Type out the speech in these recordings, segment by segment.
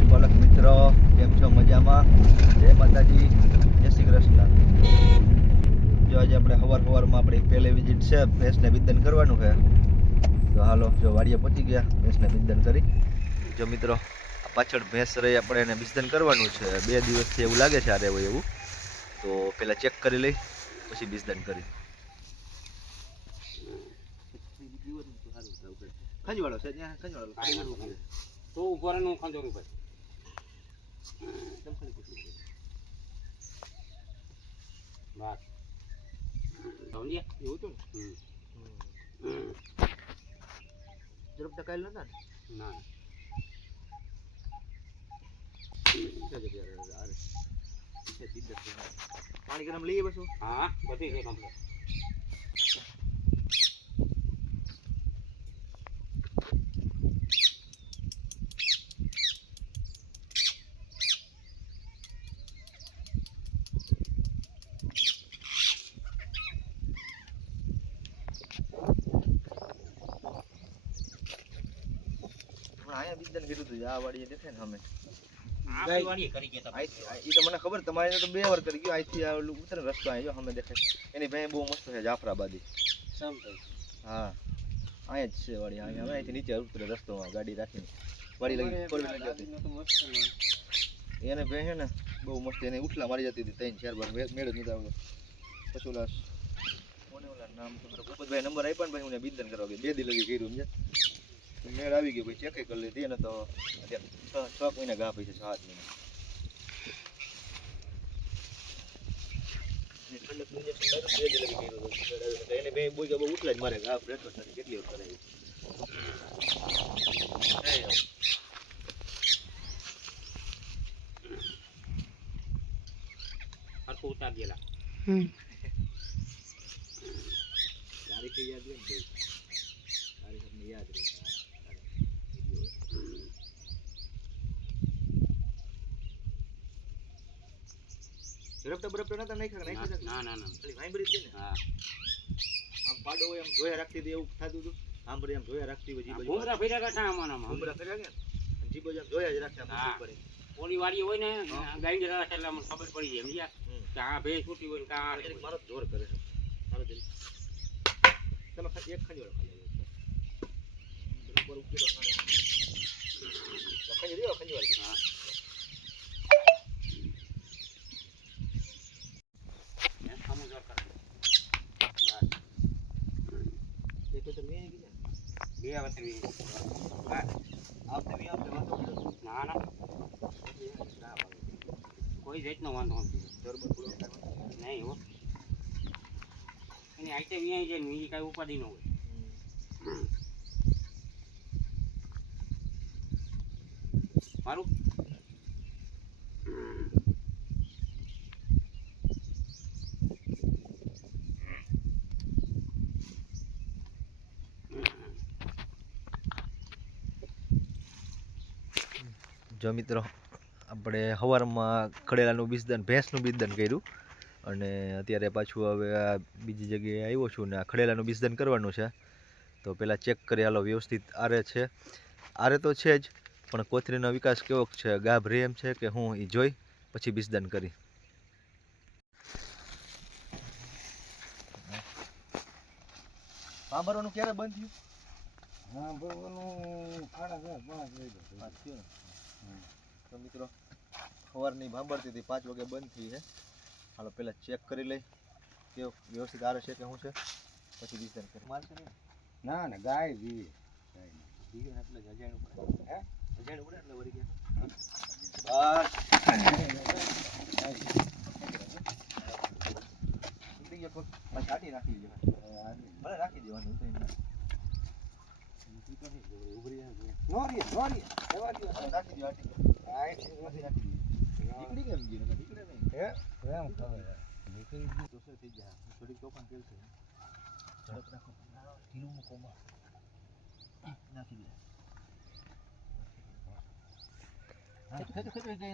પશુપાલક મિત્રો, કેમ છો? મજામાં? જય માતાજી. જય શ્રી કૃષ્ણ. જો આજે આપણે હવાર હવારમાં આપણી પહેલી વિઝિટ છે, ભેંસને વિદન કરવાનું છે. તો હાલો, જો વાડીએ પહોંચી ગયા, ભેંસને વિદન કરી. જો મિત્રો પાછળ ભેંસ રહી, આપણે એને વિસર્જન કરવાનું છે. બે દિવસથી એવું લાગે છે આ રહેવું એવું. તો પહેલાં ચેક કરી લઈ, પછી વિસર્જન કરી. ખંજવાળો છે, ત્યાં ખંજવાળો. તો ઊભો રહે હું ભાઈ બસ સમજ્યા એવું હતું. ઝડપ ટકાયેલ નતા ને ના પાણી ગરમ લઈએ બસો હા બધી છે અહીંયા કીધું હતું આ વાડીએ દેખાય ને અમે. તા. મને ખબર તમારે તો બે વાર કરી ગયો અહીંથી ઉતરે રસ્તો અહીં અમે દેખાય. એની ભાઈ બહુ મસ્ત છે જાફરાબાદી. હા. અહીંયા જ છે વાડી અહીંયા અમે અહીંથી નીચે ઉતરે રસ્તોમાં ગાડી રાખીને. વાડી લગી ફોર વ્હીલર. એને ભાઈ છે ને બહુ મસ્ત એને ઉઠલા મારી જતી હતી ત્રણ ચાર બાર મેળ જ નતા આવતો. પછી ઓલા કોને ઓલા નામ તો ભૂપતભાઈ નંબર આપ્યા ને ભાઈ હું બિંદન કરવા ગઈ બે દી લગી કર્યું સમજ્યા? મેળ આવી ગયો ભાઈ ચેક કરી લીધી ને તો છ મહિના ગા પૈસા છ સાત મહિના. બે એને ભાઈ બોલ્યો, બહુ ઉઠલા જ મારે ઘા પ્રેશર સાથે કેટલી વખત કરાવી હરખું ઉતાર દેલા તારીખે યાદ રહે ને ભાઈ તારીખ અમને યાદ રહે બરફ તો નતા નાખ્યા નાખી ના ના ના ખાલી વાંબરી છે ને? હા. આમ પાડો હોય આમ જોયા રાખતી હતી એવું થતું હતું. આમ ભરી આમ જોયા રાખતી હોય જીબો ભૂમરા ફેર્યા હતા આમાં ગયા ને અને જીબો જોયા જ રાખ્યા આમ ઉપર એ. વાળી હોય ને ગાઈ જરા એટલે અમને ખબર પડી જાય સમજ્યા. કે આ ભેંસ છૂટી હોય ને કા મારો જોર કરે છે. મારો જરીક તમે ખાલી એક ખંજવાળો ખાલી બરોબર ઉકેલો ખાલી રહ્યો ખંજવાળી. હા. ને સામું જોર કરે. બસ. એક તો મેં કીધું બે વખત વી. બસ. આપને મેં આપને વાતો કર્યો ના ના કોઈ જાતનો વાંધો નહીં હો. એની આઈટમ અહીંયા છે બીજી કાંઈ ઉપાધિ ન હોય. મારું? જો મિત્રો આપણે સવારમાં ખડેલાનું બીજદાન ભેંસનું બીજદાન કર્યું. અને અત્યારે પાછું હવે આ બીજી જગ્યાએ આવ્યો છું ને આ ખડેલાનું બીજદાન કરવાનું છે. તો પહેલાં ચેક કરી હાલો વ્યવસ્થિત આરે છે. આરે તો છે જ પણ કોથરીનો વિકાસ કેવો છે? ગાભ એમ છે કે હું એ જોઈ પછી બીજદાન કરી. સાંભળવાનું ક્યારે બંધ થયું? સાંભળવાનું સાડા દસ પાંચ વાગે તો મિત્રો સવારની ભાંભરતી હતી પાંચ વાગે બંધ થઈ છે. હાલો પહેલાં ચેક કરી લઈ. કે વ્યવસ્થિત આરે છે કે શું છે? પછી ડિસિઝન કરી મારશે નહીં. ના ના ગાય જી ગાય. એટલે જ ઉપર. હે? અજાણ્યું ઉપર એટલે વળી ગયા. બસ. કાઢી નાખી દેવા ભલે રાખી દેવાનું તો એમ ના. નો રીએ, નો રીએ. રાખી દો આટી આ નથી રાખી નીકળી કેમ ગયું નકર નીકળે નહીં હે? એમ ખબર. નીકળી ગયું. દોસ્તો થઈ જાય થોડીક તોફાન કેવું છે ઝડપ રાખો ઢીલું મૂકો માં નાખી દે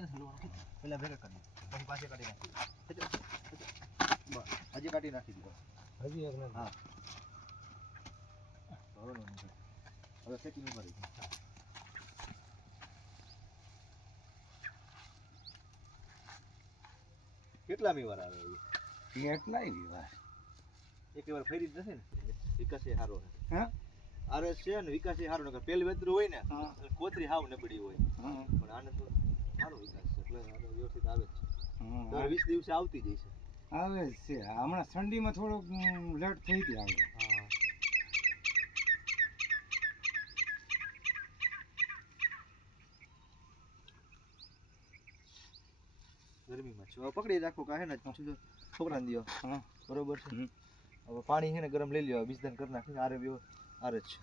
નથી લોવાનું પેલા ભેગા કરી. પછી પાસે કાઢી નાખી. હજી કાઢી નાખી દીધો હજી એક હા નીકળે. હવે ખેતી ઉપર કેટલા મીવાર આવે એ? એટલાય મીવાર. એક વાર ફેરી જશે નથી ને? વિકાસ એ સારો હે? આરે છે ને વિકાસ એ સારો નકર પેલી વેતરું હોય ને કોતરી હાવ નબળી હોય. પણ આને તો સારો વિકાસ છે એટલે વ્યવસ્થિત આવે છે. વીસ દિવસે આવતી જઈ છે. આવે છે. હમણાં ઠંડીમાં થોડોક લેટ થઈ ગઈ આવે. ગરમીમાં છે. હવે પકડી રાખો કાંઈ ને છોકરાને દ્યો. હા બરોબર છે. હવે પાણી છે ને ગરમ લઈ લ્યો. બીજદાન કરી નાખીને આરે વ્યવ આરે જ છે.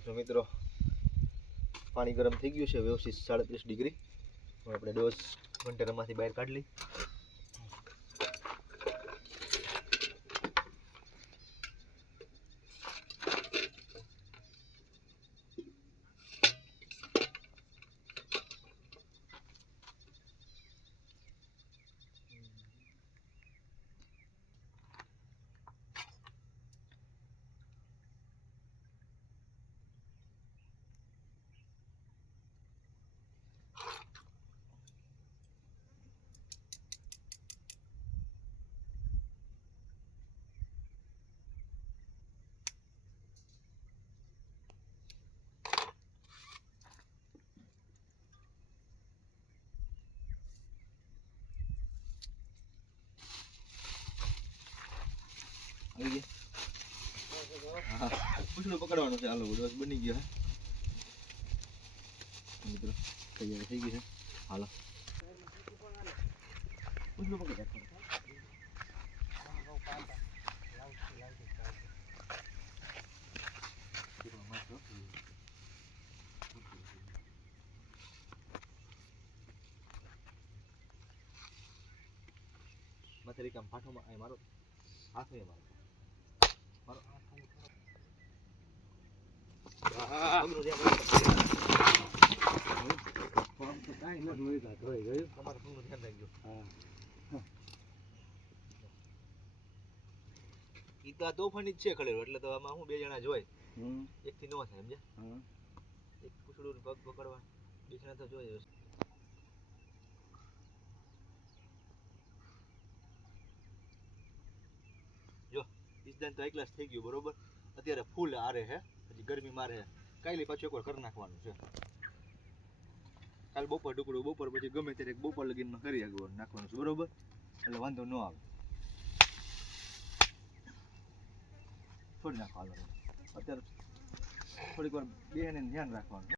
જો મિત્રો પાણી ગરમ થઈ ગયું છે. વ્યવસ્થિત સાડત્રીસ ડિગ્રી. આપણે ડોઝ કન્ટેનરમાંથી બહાર કાઢી લઈ આવી ગયા હા પૂછડું પકડવાનું છે. હાલો, બધો બની ગયો મિત્રો, તૈયાર થઈ ગયું છે હાલો. પૂછડું પકડી. મથરી કામ ફાટોમાં મારો હાથ મારો. મારો પગનું ધ્યાન રાખજો. પગ તો કાંઈ નથી મૂક્યા ધોઈ ગયું તમારું પગનું ધ્યાન રાખજો હા ઈ તો આ તોફાની જ છે ખડેલો એટલે તો આમાં હું બે જણા જ એક થી નો થાય સમજ્યા? હા. એક પૂછડું પગ પકડવા બે તો જોઈએ. જો ઈસદાન તો એકલાસ થઈ ગયું બરોબર? અત્યારે ફૂલ આરે હે. હજી ગરમી મારે કાલે પાછું એકવાર કરી નાખવાનું છે. કાલ બપોર ટુકડું બપોર પછી ગમે ત્યારે બપોર લગીનમાં કરી આગળ નાખવાનું છે, બરોબર? એટલે વાંધો ન આવે. છોડી નાખવાનું અત્યારે થોડીક વાર બેને ધ્યાન રાખવાનું.